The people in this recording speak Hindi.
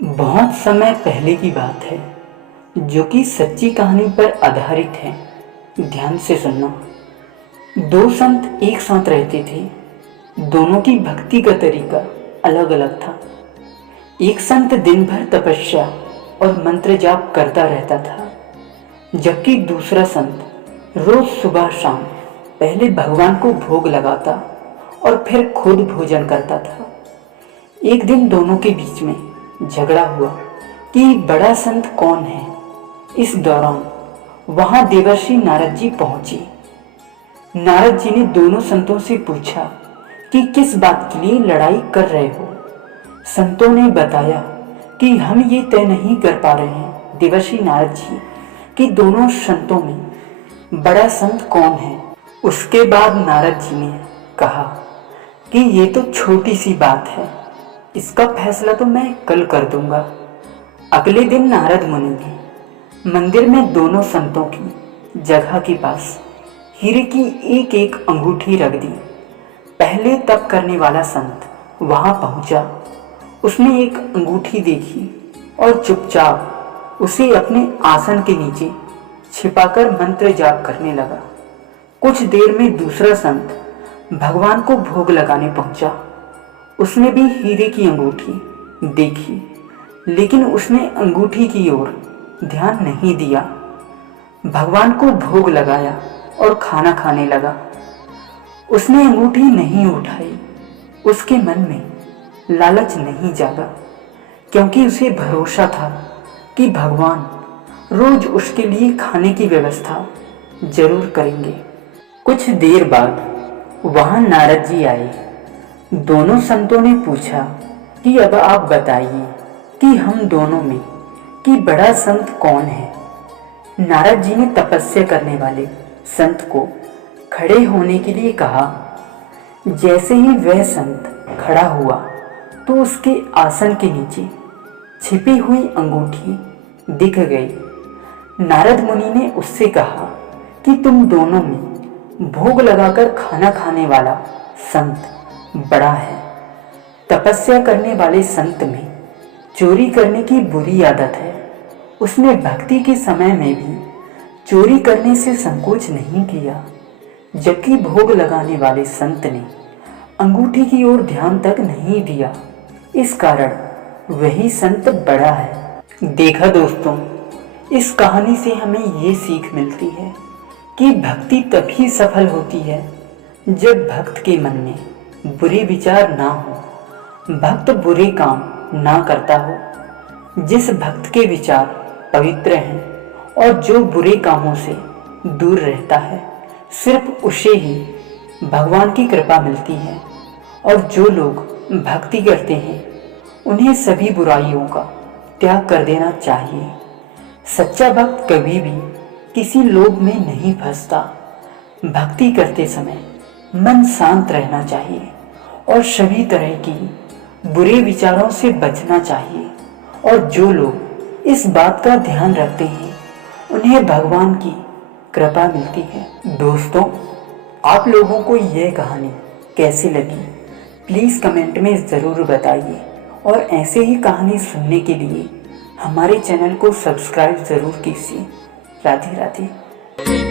बहुत समय पहले की बात है जो कि सच्ची कहानी पर आधारित है। ध्यान से सुनना। दो संत एक साथ रहते थे। दोनों की भक्ति का तरीका अलग अलग था। एक संत दिन भर तपस्या और मंत्र जाप करता रहता था, जबकि दूसरा संत रोज सुबह शाम पहले भगवान को भोग लगाता और फिर खुद भोजन करता था। एक दिन दोनों के बीच में झगड़ा हुआ कि बड़ा संत कौन है। इस दौरान वहां देवर्षि नारद जी पहुंचे। नारद जी ने दोनों संतों से पूछा कि किस बात के लिए लड़ाई कर रहे हो। संतों ने बताया कि हम ये तय नहीं कर पा रहे हैं देवर्षि नारद जी कि दोनों संतों में बड़ा संत कौन है। उसके बाद नारद जी ने कहा कि ये तो छोटी सी बात है, इसका फैसला तो मैं कल कर दूंगा। अगले दिन नारद मुनि ने मंदिर में दोनों संतों की जगह के पास हीरे की एक एक अंगूठी रख दी। पहले तप करने वाला संत वहां पहुंचा। उसने एक अंगूठी देखी और चुपचाप उसे अपने आसन के नीचे छिपाकर मंत्र जाप करने लगा। कुछ देर में दूसरा संत भगवान को भोग लगाने पहुंचा। उसने भी हीरे की अंगूठी देखी, लेकिन उसने अंगूठी की ओर ध्यान नहीं दिया। भगवान को भोग लगाया और खाना खाने लगा। उसने अंगूठी नहीं उठाई। उसके मन में लालच नहीं जागा, क्योंकि उसे भरोसा था कि भगवान रोज उसके लिए खाने की व्यवस्था जरूर करेंगे। कुछ देर बाद वहां नारद जी आए। दोनों संतों ने पूछा कि अब आप बताइए कि हम दोनों में कि बड़ा संत कौन है। नारद जी ने तपस्या करने वाले संत को खड़े होने के लिए कहा। जैसे ही वह संत खड़ा हुआ तो उसके आसन के नीचे छिपी हुई अंगूठी दिख गई। नारद मुनि ने उससे कहा कि तुम दोनों में भोग लगाकर खाना खाने वाला संत बड़ा है। तपस्या करने वाले संत में चोरी करने की बुरी आदत है। उसने भक्ति के समय में भी चोरी करने से संकोच नहीं किया, जबकि भोग लगाने वाले संत ने अंगूठी की ओर ध्यान तक नहीं दिया। इस कारण वही संत बड़ा है। देखा दोस्तों, इस कहानी से हमें ये सीख मिलती है कि भक्ति तभी सफल होती है जब भक्त के मन में बुरे विचार ना हो, भक्त बुरे काम ना करता हो। जिस भक्त के विचार पवित्र हैं और जो बुरे कामों से दूर रहता है, सिर्फ उसे ही भगवान की कृपा मिलती है। और जो लोग भक्ति करते हैं उन्हें सभी बुराइयों का त्याग कर देना चाहिए। सच्चा भक्त कभी भी किसी लोभ में नहीं फंसता। भक्ति करते समय मन शांत रहना चाहिए और सभी तरह की बुरे विचारों से बचना चाहिए। और जो लोग इस बात का ध्यान रखते हैं उन्हें भगवान की कृपा मिलती है। दोस्तों, आप लोगों को यह कहानी कैसी लगी प्लीज़ कमेंट में ज़रूर बताइए। और ऐसे ही कहानी सुनने के लिए हमारे चैनल को सब्सक्राइब ज़रूर कीजिए। राधे राधे।